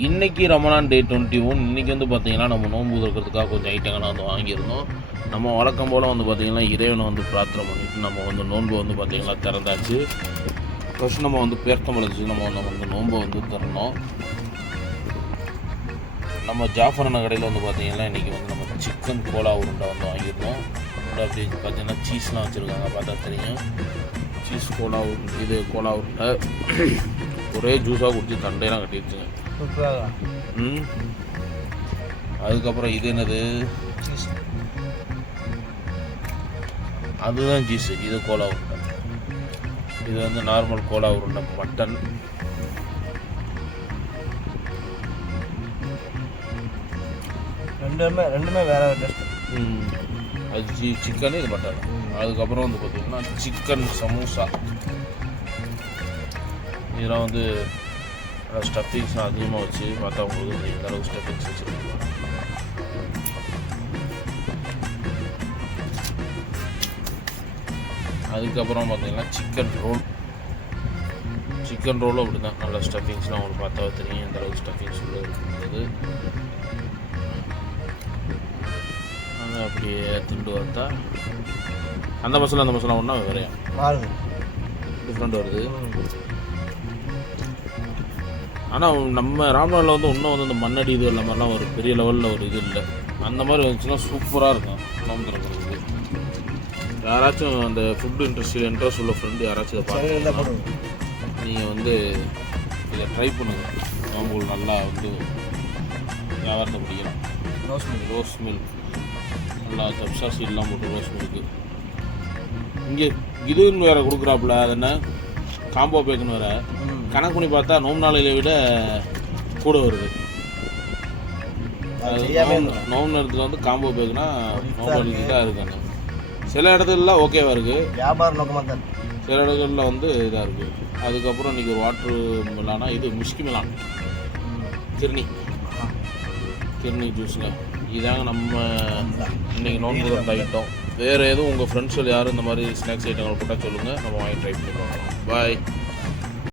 இன்றைக்கி ரமலான் டே 21. இன்றைக்கி வந்து பார்த்திங்கன்னா நம்ம நோன்பு இருக்கிறதுக்காக கொஞ்சம் ஐட்டங்கள்லாம் வந்து வாங்கியிருந்தோம். நம்ம வழக்கம் போல் வந்து பார்த்திங்கன்னா இறைவனை வந்து பிரார்த்தனை பண்ணிவிட்டு நம்ம வந்து நோன்பு வந்து பார்த்திங்கன்னா திறந்தாச்சு. ஃபஸ்ட் நம்ம வந்து பேர்த்தம்பளச்சு நம்ம வந்து நோன்பை வந்து திறந்தோம். நம்ம ஜாஃபர் அண்ணா கடையில் வந்து பார்த்திங்கன்னா இன்றைக்கி வந்து நம்ம சிக்கன் கோலா உருண்டை வந்து வாங்கியிருந்தோம். அப்படி பார்த்திங்கன்னா சீஸ்லாம் வச்சுருக்காங்க, பார்த்தா தெரியும். சீஸ் கோலா உருண்டை, இது கோலா உருண்டை ஒரே ஜூஸாக குடிச்சு தண்டையெல்லாம் கட்டிடுச்சுங்க. அதுக்கப்புறம் இது என்னது, அதுதான் சீஸ். இது கோலா உருண்டை. இது வந்து நார்மல் கோலா உருண்டை மட்டன். ரெண்டுமே வேற டேஸ்ட். அது சிக்கன், இது மட்டன். அதுக்கப்புறம் வந்து பார்த்திங்கன்னா சிக்கன் சமோசா. இதெல்லாம் வந்து ஸ்டஃபிங்ஸ்லாம் அதிகமாக வச்சு பார்த்தா உங்களுக்கு இந்த அளவுக்கு ஸ்டஃபிங்ஸ் வச்சுருக்காங்க. அதுக்கப்புறம் பார்த்திங்கன்னா சிக்கன் ரோலும் அப்படி தான். நல்ல ஸ்டஃபிங்ஸ்லாம் உங்களுக்கு பார்த்தா தெரியும் இந்த அளவுக்கு ஸ்டஃபிங்ஸ் உள்ள இருக்குது. அப்படியே திண்டு வந்தா அந்த மசாலா ஒன்றா வேறையா டிஃப்ரெண்ட் வருது. ஆனால் நம்ம ராம்நாட்டில் வந்து இன்னும் வந்து இந்த மண்ணடி இது இல்லை மாதிரிலாம் ஒரு பெரிய லெவலில் ஒரு இது இல்லை. அந்த மாதிரி வந்துச்சுன்னா சூப்பராக இருக்கும் நோம்பு திறக்கிறதுக்கு. யாராச்சும் அந்த ஃபுட் இன்ட்ரெஸ்ட் உள்ள ஃப்ரெண்டு யாராச்சும் இதை பார்த்து நீங்கள் வந்து இதை ட்ரை பண்ணுங்கள். நோம்புகள் நல்லா வந்து வியாபாரத்தை பிடிக்கலாம். ரோஸ் மில்க் நல்லா சப்ஸா சீட்லாம் போட்டு ரோஸ் மில்க்கு. இங்கே இதுன்னு வேறு கொடுக்குறாப்புல, அது என்ன காம்போ பேக்குன்னு வேறு. கணக்கு பண்ணி பார்த்தா நோம்பு நாளையில விட கூட வருது. நோம்பு நேரத்தில் வந்து காம்போ பேக்குனா நோம்பு இதாக இருக்குங்க. சில இடத்துலலாம் ஓகேவாக இருக்குது, வியாபார நோக்கமாக தான். சில இடங்களில் வந்து இதாக இருக்குது. அதுக்கப்புறம் இன்றைக்கி ஒரு வாட்ரு மிலானா, இது மிஷ்கி மிலான், கிர்னி ஜூஸுங்க. இதாங்க நம்ம இன்றைக்கி நோன்பு திறந்த ஐட்டம். வேறு எதுவும் உங்கள் ஃப்ரெண்ட்ஸில் யாரும் இந்த மாதிரி ஸ்நாக்ஸ் ஐட்டங்கள் போட்டால் சொல்லுங்கள், நம்ம வாங்கி ட்ரை பண்ணி பார்க்கலாம். பாய்.